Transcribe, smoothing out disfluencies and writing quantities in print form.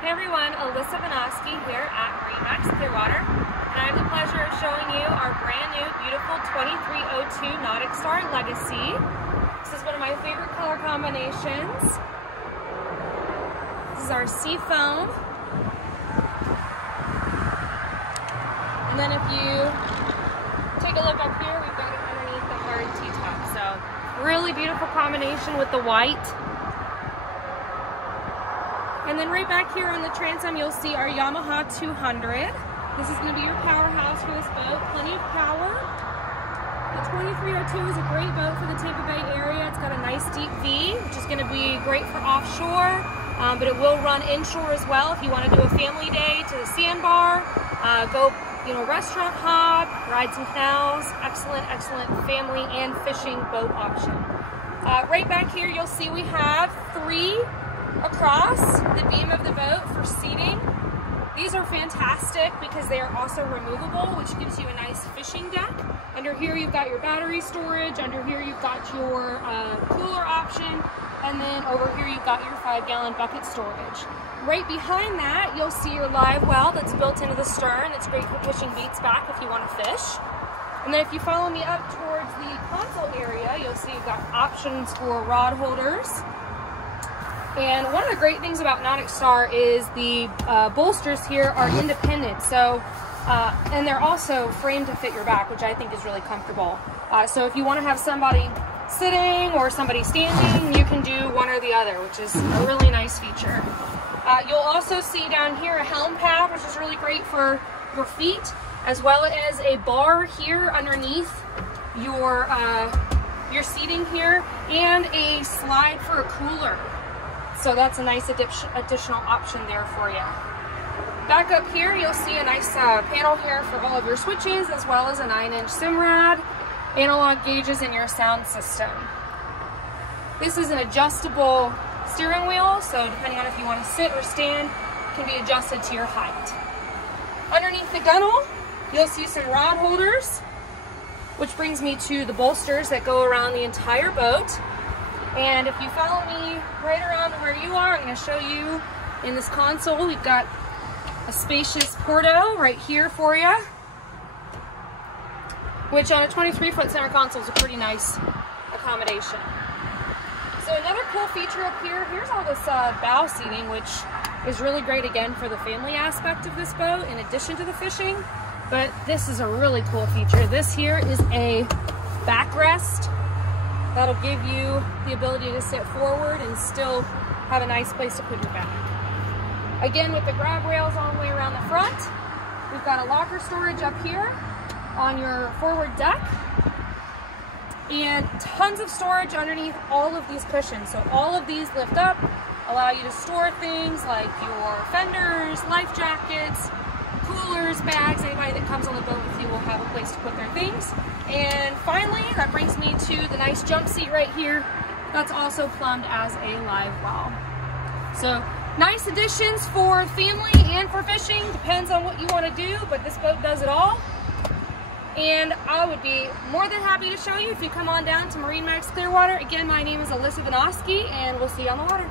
Hey everyone, Alyssa Vanoski here at MarineMax Clearwater, and I have the pleasure of showing you our brand new beautiful 2302 NauticStar Legacy. This is one of my favorite color combinations. This is our sea foam. And then if you take a look up here, we've got it underneath the hard T-top. So really beautiful combination with the white. And then right back here on the transom, you'll see our Yamaha 200. This is going to be your powerhouse for this boat. Plenty of power. The 2302 is a great boat for the Tampa Bay area. It's got a nice deep V, which is going to be great for offshore, but it will run inshore as well if you want to do a family day to the sandbar, go, restaurant hop, ride some canals. Excellent, excellent family and fishing boat option. Right back here, you'll see we have 3 across the beam of the boat for seating. These are fantastic because they are also removable, which gives you a nice fishing deck. Under here you've got your battery storage, under here you've got your cooler option, and then over here you've got your 5-gallon bucket storage. Right behind that you'll see your live well that's built into the stern. It's great for pushing baits back if you want to fish. And then if you follow me up towards the console area, you'll see you've got options for rod holders. And one of the great things about NauticStar is the bolsters here are independent, so and they're also framed to fit your back, which I think is really comfortable. So if you want to have somebody sitting or somebody standing, you can do one or the other, which is a really nice feature. You'll also see down here a Helm Pad, which is really great for your feet, as well as a bar here underneath your seating here, and a slide for a cooler. So that's a nice additional option there for you. Back up here, you'll see a nice panel here for all of your switches, as well as a 9-inch SIMRAD, analog gauges, in your sound system. This is an adjustable steering wheel, so depending on if you want to sit or stand, it can be adjusted to your height. Underneath the gunnel, you'll see some rod holders, which brings me to the bolsters that go around the entire boat. And if you follow me right around to where you are, I'm going to show you in this console, we've got a spacious Porto right here for you, which on a 23-foot center console is a pretty nice accommodation. So another cool feature up here, here's all this bow seating, which is really great again for the family aspect of this boat in addition to the fishing. But this is a really cool feature. This here is a backrest. That'll give you the ability to sit forward and still have a nice place to put your back. Again, with the grab rails all the way around the front, we've got a locker storage up here on your forward deck, and tons of storage underneath all of these cushions. So all of these lift up, allow you to store things like your fenders, life jackets, coolers, bags. Anybody that comes on the boat with you will have a place to put their things. And finally, that brings me to the nice jump seat right here. That's also plumbed as a live well. So nice additions for family and for fishing. Depends on what you want to do, but this boat does it all. And I would be more than happy to show you if you come on down to MarineMax Clearwater. Again, my name is Alyssa Vanoski, and we'll see you on the water.